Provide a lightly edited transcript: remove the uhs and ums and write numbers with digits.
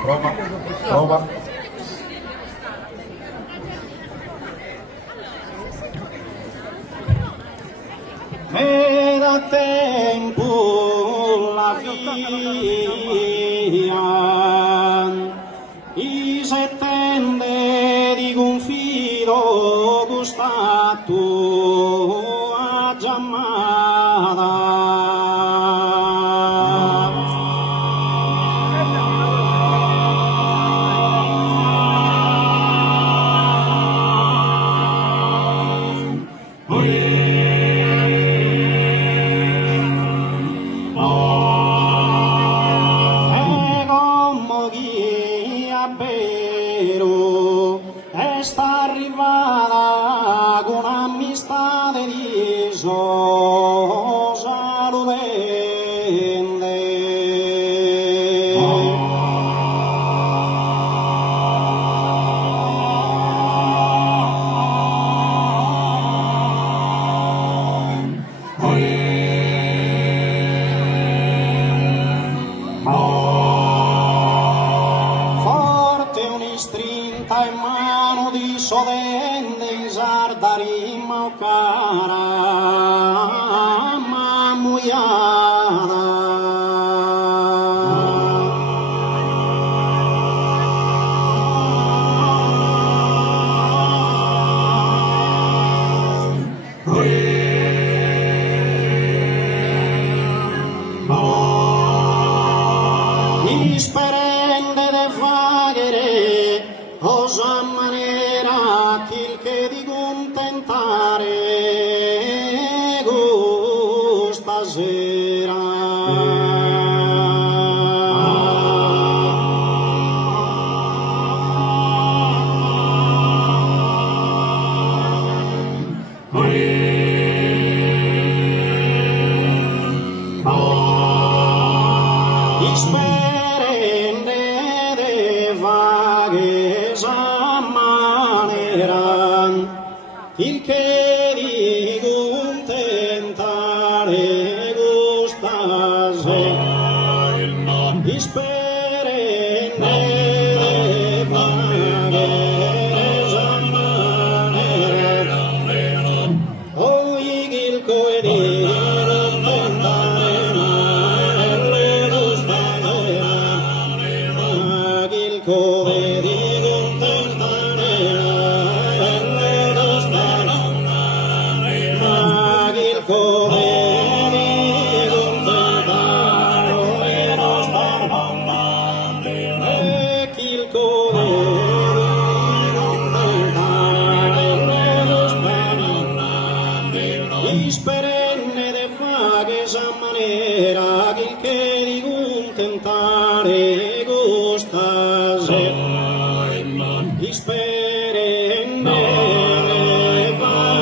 Prova, prova. Era tempo la via, i settende di confino gustato a sta arrivata con amistade di saludente. Forte un'istrinta in mano di sodende in sardarima o cara sperende de faghere osa manera che di contentare questa sera. Sperende de vaghe s'ammaneran, il che di contentare gusta sera. Sperende de vaghe s'ammaneran, oi il che di come di contentare le il come di contentare le e chi il come di contentare le sperenne de vaghe sa manera che di contentare gusta sperende de vaghe